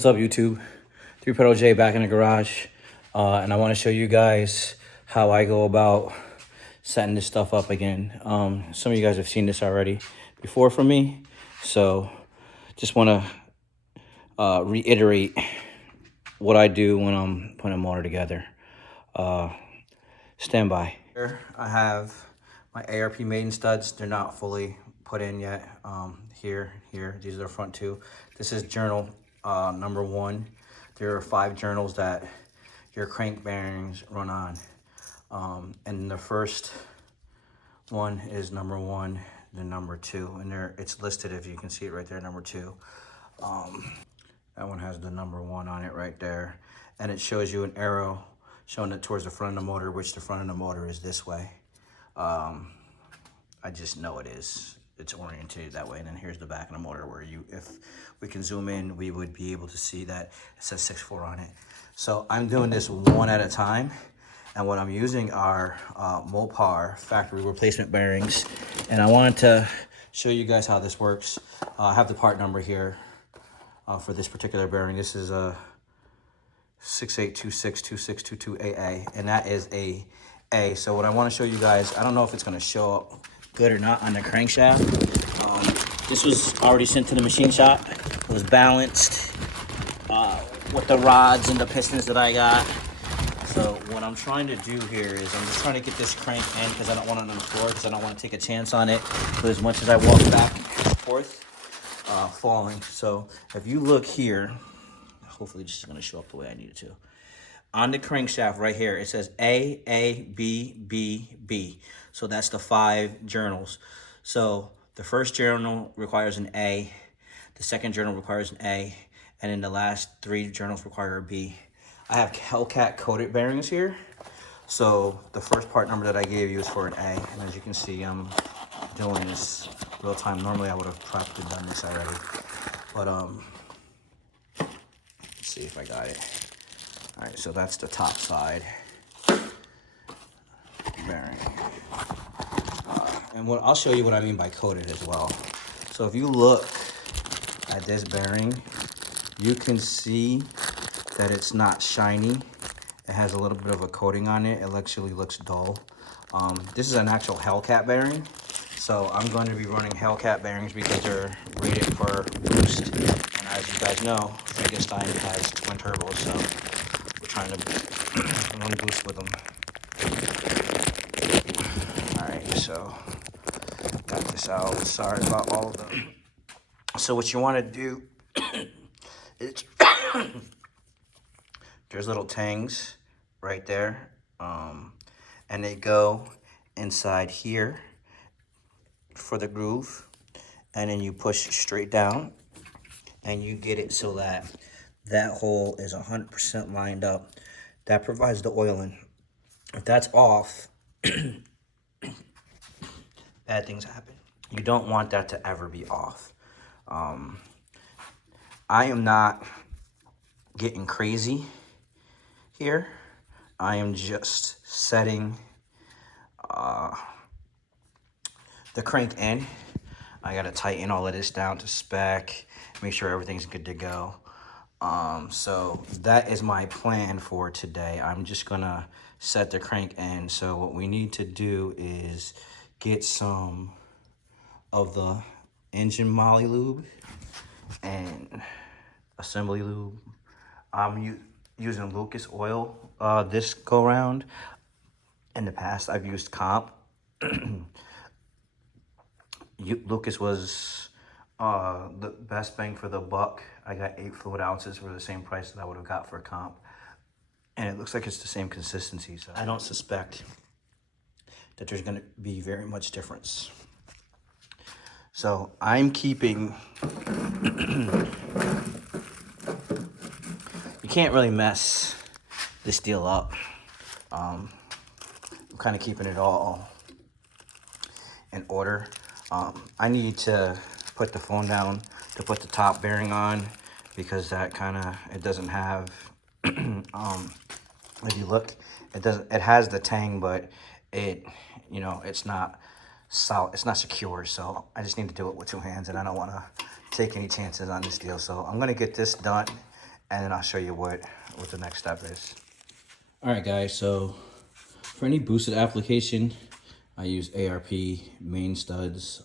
What's up, YouTube? 3 Pedal J back in the garage, and I want to show you guys how I go about setting this stuff up again. Some of you guys have seen this already before from me, so just want to reiterate what I do when I'm putting a motor together. Stand by. Here I have my ARP maiden studs. They're not fully put in yet. Here, these are the front two. This is journal number 1. There are 5 journals that your crank bearings run on. And the first one is number 1, then number 2. And there, it's listed, if you can see it right there, number 2. That one has the number 1 on it right there. And it shows you an arrow showing it towards the front of the motor, which the front of the motor is this way. I just know it is. It's oriented that way. And then here's the back of the motor where if we can zoom in, we would be able to see that it says 6.4 on it. So I'm doing this one at a time. And what I'm using are Mopar factory replacement bearings. And I wanted to show you guys how this works. I have the part number here for this particular bearing. This is a 68262622AA, and that is a A. So what I want to show you guys, I don't know if it's going to show up good or not on the crankshaft. This was already sent to the machine shop. It was balanced with the rods and the pistons that I got. So what I'm trying to do here is I'm just trying to get this crank in because I don't want it on the floor, because I don't want to take a chance on it. But as much as I walk back and forth, falling. So if you look here, hopefully this is going to show up the way I need it to. On the crankshaft right here, it says A, A, B, B, B. So that's the 5 journals. So the first journal requires an A, the second journal requires an A, and then the last 3 journals require a B. I have Hellcat coated bearings here. So the first part number that I gave you is for an A, and as you can see, I'm doing this real time. Normally I would have probably done this already, but let's see if I got it. All right, so that's the top side bearing. And I'll show you what I mean by coated as well. So if you look at this bearing, you can see that it's not shiny. It has a little bit of a coating on it. It actually looks dull. This is an actual Hellcat bearing. So I'm going to be running Hellcat bearings because they're rated for boost. And as you guys know, Frankenstein has twin turbos, so we're trying to run boost with them. All right, so got this out. Sorry about all of them. So what you want to do is there's little tangs right there, and they go inside here for the groove, and then you push straight down and you get it so that that hole is 100% lined up. That provides the oiling. If that's off, bad things happen. You don't want that to ever be off. I am not getting crazy here. I am just setting the crank in. I gotta tighten all of this down to spec, make sure everything's good to go. So that is my plan for today. I'm just gonna set the crank in. So what we need to do is get some of the engine moly lube and assembly lube. I'm using Lucas oil this go round. In the past I've used comp. Lucas was the best bang for the buck. I got 8 fluid ounces for the same price that I would have got for a comp, and it looks like it's the same consistency, so I don't suspect that there's going to be very much difference. So I'm keeping you can't really mess this deal up. I'm kind of keeping it all in order. I need to put the phone down to put the top bearing on, because that it doesn't have if you look, it has the tang, but it's not solid, it's not secure. So I just need to do it with 2 hands, and I don't want to take any chances on this deal. So I'm going to get this done, and then I'll show you what the next step is. All right, guys, so for any boosted application, I use ARP main studs.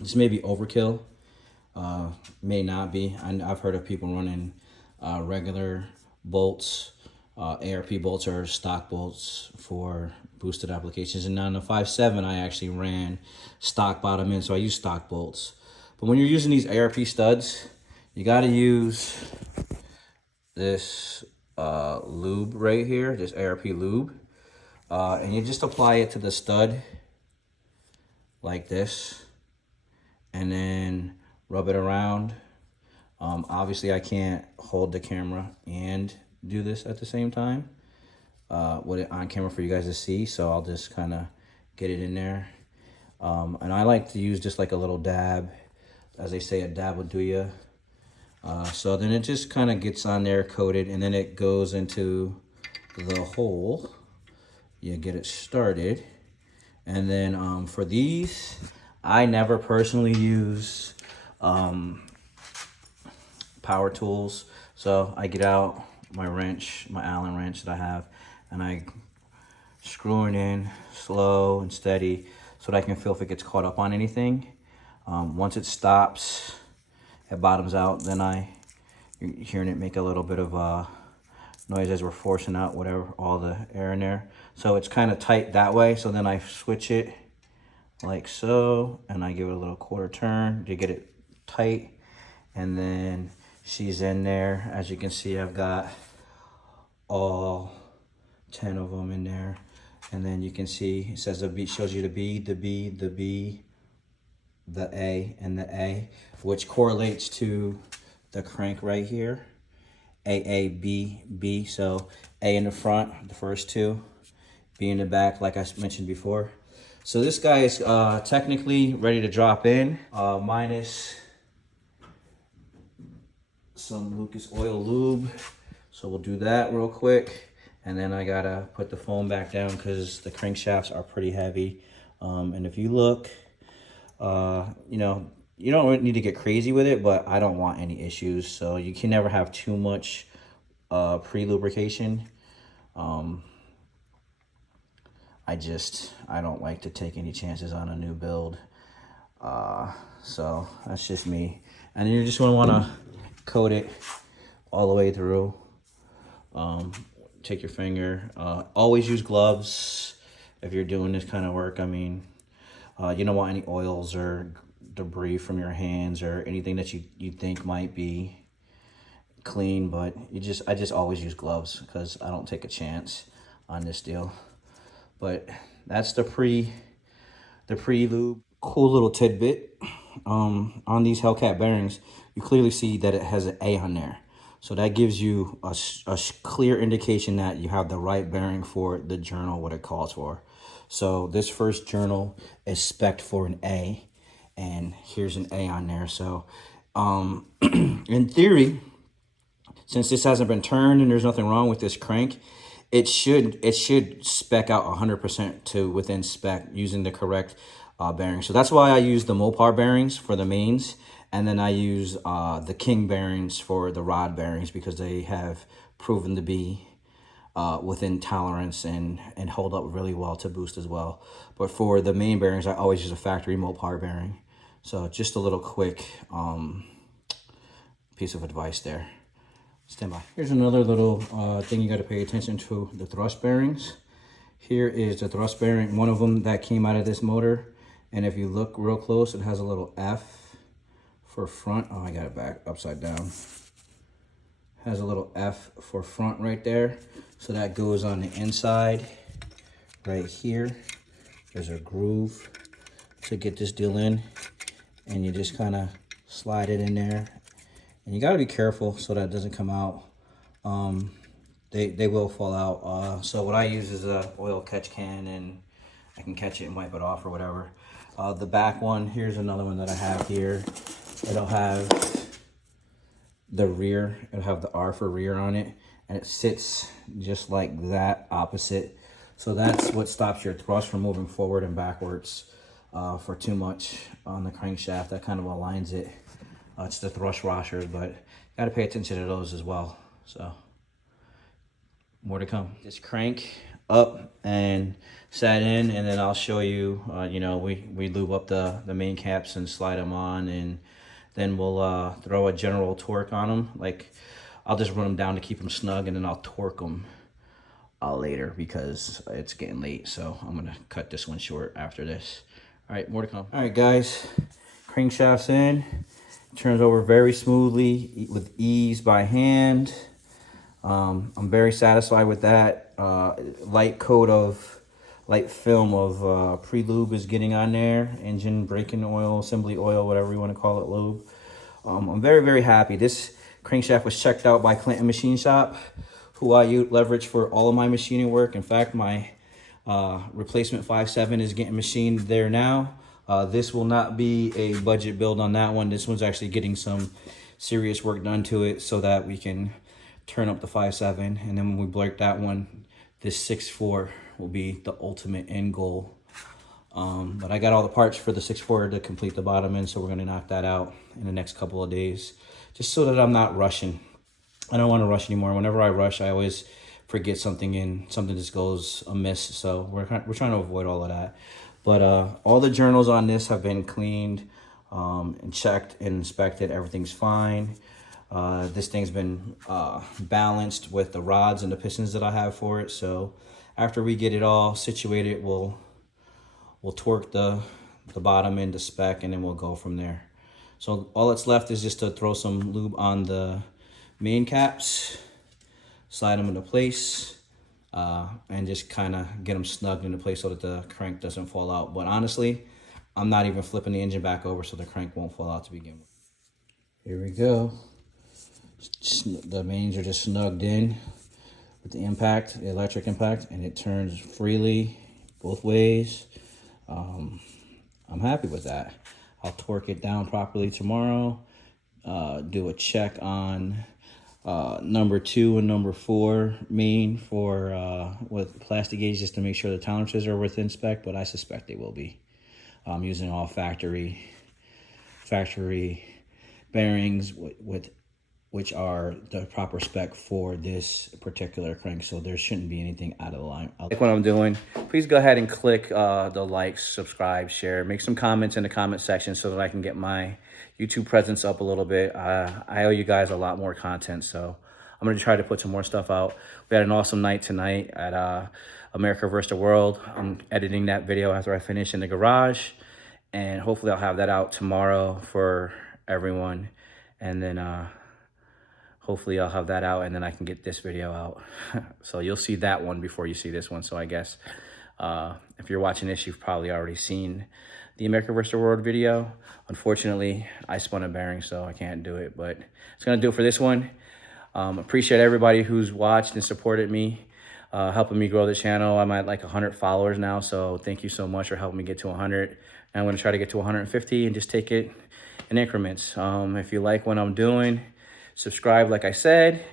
This may be overkill, may not be. I've heard of people running regular bolts. ARP bolts are stock bolts for boosted applications. And on the 5.7, I actually ran stock bottom in, so I use stock bolts. But when you're using these ARP studs, you got to use this lube right here, this ARP lube. And you just apply it to the stud like this, and then rub it around. Obviously, I can't hold the camera and do this at the same time with it on camera for you guys to see, so I'll just kind of get it in there. And I like to use just like a little dab. As they say, a dab will do ya. So then it just kind of gets on there coated, and then it goes into the hole. You get it started. And then for these, I never personally use power tools. So I get out my wrench, my Allen wrench that I have, and I screw it in slow and steady so that I can feel if it gets caught up on anything. Once it stops, it bottoms out, then you're hearing it make a little bit of noise as we're forcing out whatever, all the air in there. So it's kind of tight that way. So then I switch it like so, and I give it a little quarter turn to get it tight. And then she's in there. As you can see, I've got all 10 of them in there. And then you can see it says the B, shows you the B, the B, the B, the A, and the A, which correlates to the crank right here. A, A, B, B. So A in the front, the first two, B in the back, like I mentioned before. So this guy is technically ready to drop in, minus some Lucas Oil lube. So we'll do that real quick. And then I gotta put the foam back down because the crankshafts are pretty heavy. And if you look, you know, you don't need to get crazy with it, but I don't want any issues. So you can never have too much pre-lubrication. I don't like to take any chances on a new build. So that's just me. And you just want to coat it all the way through. Take your finger. Always use gloves if you're doing this kind of work. I mean, you don't want any oils or debris from your hands or anything that you think might be clean, but I just always use gloves because I don't take a chance on this deal. But that's the pre-lube. Cool little tidbit. On these Hellcat bearings, you clearly see that it has an A on there. So that gives you a clear indication that you have the right bearing for the journal, what it calls for. So this first journal is spec'd for an A, and here's an A on there. So in theory, since this hasn't been turned and there's nothing wrong with this crank, it should spec out 100% to within spec using the correct bearing. So that's why I use the Mopar bearings for the mains, and then I use the King bearings for the rod bearings because they have proven to be within tolerance and hold up really well to boost as well. But for the main bearings, I always use a factory Mopar bearing. So just a little quick piece of advice there. Stand by. Here's another little thing you got to pay attention to: the thrust bearings. Here is the thrust bearing, one of them that came out of this motor. And if you look real close, it has a little F for front. Oh, I got it back upside down. Has a little F for front right there. So that goes on the inside right here. There's a groove to get this deal in. And you just kind of slide it in there. And you got to be careful so that it doesn't come out. They will fall out. So what I use is a oil catch can, and I can catch it and wipe it off or whatever. The back one, here's another one that I have here. It'll have the rear, it'll have the R for rear on it, and it sits just like that opposite. So that's what stops your thrust from moving forward and backwards for too much on the crankshaft. That kind of aligns it It's the thrust washers, but got to pay attention to those as well. So more to come. This crank up and sat in, and then I'll show you, you know, we lube up the main caps and slide them on, and then we'll throw a general torque on them. Like, I'll just run them down to keep them snug, and then I'll torque them later because it's getting late. So I'm gonna cut this one short after this. All right, more to come. All right, guys, crankshaft's in. Turns over very smoothly with ease by hand. I'm very satisfied with that. Light film of pre-lube is getting on there. Engine braking oil, assembly oil, whatever you want to call it, lube. I'm very, very happy. This crankshaft was checked out by Clinton Machine Shop, who I leverage for all of my machining work. In fact, my replacement 5.7 is getting machined there now. This will not be a budget build on that one. This one's actually getting some serious work done to it so that we can turn up the 5.7, and then when we break that one, this 6.4 will be the ultimate end goal. But I got all the parts for the 6.4 to complete the bottom end, so we're gonna knock that out in the next couple of days, just so that I'm not rushing. I don't want to rush anymore. Whenever I rush, I always forget something and something just goes amiss. So we're trying to avoid all of that. But all the journals on this have been cleaned and checked and inspected. Everything's fine. This thing's been balanced with the rods and the pistons that I have for it. So after we get it all situated, we'll torque the bottom end to spec, and then we'll go from there. So all that's left is just to throw some lube on the main caps, slide them into place, and just kind of get them snugged into place so that the crank doesn't fall out. But honestly, I'm not even flipping the engine back over so the crank won't fall out to begin with. Here we go. The mains are just snugged in with the impact, the electric impact, and it turns freely both ways. I'm happy with that. I'll torque it down properly tomorrow, do a check on number 2 and number 4 main for with plastic gauge, just to make sure the tolerances are within spec, but I suspect they will be. I'm using all factory bearings which are the proper spec for this particular crank, so there shouldn't be anything out of the line. Like what I'm doing, please go ahead and click the like, subscribe, share, make some comments in the comment section so that I can get my YouTube presence up a little bit. I owe you guys a lot more content, so I'm gonna try to put some more stuff out. We had an awesome night tonight at America vs. the World. I'm editing that video after I finish in the garage, and hopefully I'll have that out tomorrow for everyone, and then hopefully I'll have that out, and then I can get this video out. So you'll see that one before you see this one. So I guess if you're watching this, you've probably already seen the America vs. the World video. Unfortunately, I spun a bearing, so I can't do it, but it's gonna do it for this one. Appreciate everybody who's watched and supported me, helping me grow the channel. I'm at like 100 followers now, so thank you so much for helping me get to 100. And I'm gonna try to get to 150 and just take it in increments. If you like what I'm doing, subscribe like I said,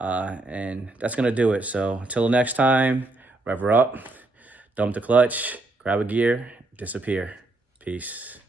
and that's gonna do it. So until next time, rev her up, dump the clutch, grab a gear, disappear. Peace.